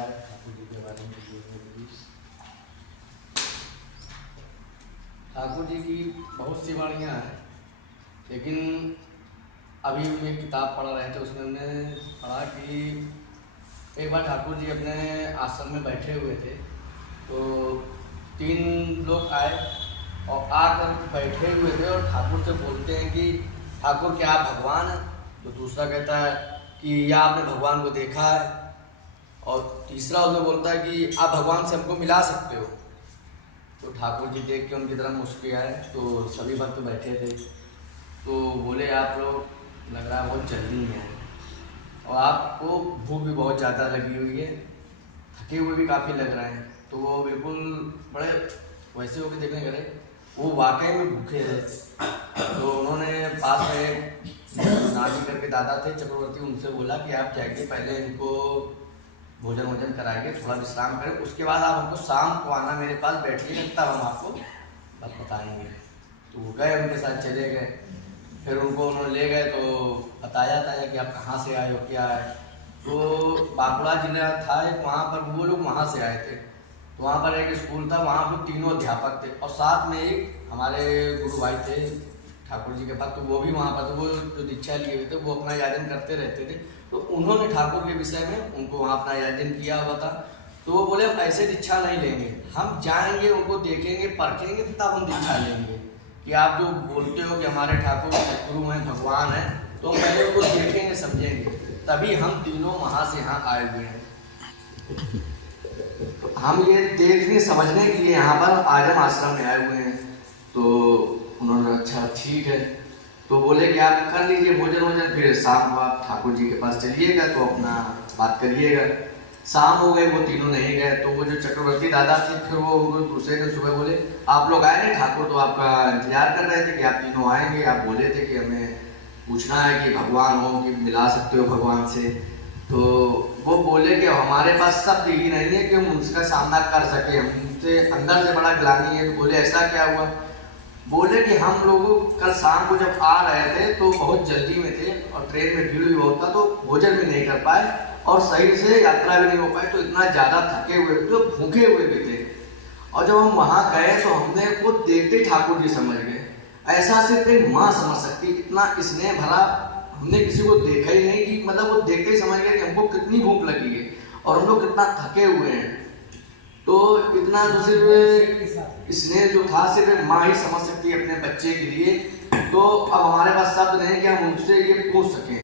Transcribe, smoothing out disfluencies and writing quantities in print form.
है ठाकुर जी के बारे में प्लीज। ठाकुर जी की बहुत सी वाणियाँ हैं, लेकिन अभी हम एक किताब पढ़ रहे थे, उसमें हमने पढ़ा कि एक बार ठाकुर जी अपने आश्रम में बैठे हुए थे, तो 3 लोग आए और आकर बैठे हुए थे और ठाकुर से बोलते हैं कि ठाकुर क्या आप भगवान हैं? तो दूसरा कहता है कि या आपने भगवान को देखा है? और तीसरा उसमें बोलता है कि आप भगवान से हमको मिला सकते हो। तो ठाकुर जी देख के उनकी तरफ मुस्कुराए, तो सभी भक्त बैठे थे, तो बोले आप लोग लग रहा है बहुत जल्दी में है और आपको भूख भी बहुत ज़्यादा लगी हुई है, थके हुए भी काफ़ी लग रहे हैं। तो वो बिल्कुल बड़े वैसे होकर देखने लगे, वो वाकई में भूखे थे। तो उन्होंने पास में नानी करके दादा थे चक्रवर्ती, उनसे बोला कि आप जाइए पहले इनको भोजन वोजन कराएंगे, थोड़ा विश्राम करें, उसके बाद आप हमको शाम को आना मेरे पास बैठिए, तब हम आपको बात बताएंगे। तो वो गए, उनके साथ चले गए। फिर उनको उन्होंने ले गए तो बताया था कि आप कहाँ से आए हो क्या है। तो बांकुड़ा जिला था एक, वहाँ पर वो लोग वहाँ से आए थे, तो वहाँ पर एक स्कूल था, वहाँ पर 3 अध्यापक थे और साथ में एक हमारे गुरु भाई थे ठाकुर जी के पास, तो वो भी वहाँ पर, तो वो जो दीक्षा लिए हुए थे वो अपना याजन करते रहते थे। तो उन्होंने ठाकुर के विषय में उनको वहाँ अपना याजन किया हुआ था। तो वो बोले हम ऐसे दीक्षा नहीं लेंगे, हम जाएंगे उनको देखेंगे परखेंगे तब हम दीक्षा लेंगे। कि आप जो बोलते हो कि हमारे ठाकुर सतगुरु हैं भगवान हैं, तो हम पहले उनको देखेंगे समझेंगे, तभी हम तीनों वहाँ से यहाँ आए हुए हैं। तो हम ये देखने समझने के लिए यहाँ पर आजम आश्रम में आए हुए हैं। तो उन्होंने अच्छा ठीक है, तो बोले कि आप कर लीजिए भोजन वोजन, फिर शाम को आप ठाकुर जी के पास चलिएगा तो अपना बात करिएगा। शाम हो गए, वो तीनों नहीं गए, तो वो जो चक्रवर्ती दादा थे फिर वो दूसरे दिन सुबह बोले आप लोग आए नहीं, ठाकुर तो आपका इंतजार कर रहे थे कि आप तीनों आएंगे, आप बोले थे कि हमें पूछना है कि भगवान हो कि मिला सकते हो भगवान से। तो वो बोले कि हमारे पास शब्द ही नहीं है कि हम उसका सामना कर सके, हमसे अंदर से बड़ा ग्लानि है। तो बोले ऐसा क्या हुआ? बोले कि हम लोग कल शाम को जब आ रहे थे तो बहुत जल्दी में थे और ट्रेन में भीड़ भी बहुत था, तो भोजन भी नहीं कर पाए और सही से यात्रा भी नहीं हो पाई, तो इतना ज़्यादा थके हुए थे, तो भूखे हुए भी थे। और जब हम वहाँ गए तो हमने वो देखते ठाकुर जी समझ गए, ऐसा सिर्फ एक माँ समझ सकती, इतना स्नेह भरा हमने किसी को देखा ही नहीं कि मतलब वो देखते ही समझ गए कि हमको कितनी भूख लगी है और हम लोग कितना थके हुए हैं। तो इतना जो सिर्फ स्नेह जो था सिर्फ माँ ही समझ सकती है अपने बच्चे के लिए। तो अब हमारे पास शब्द नहीं कि हम उनसे ये पूछ सकें।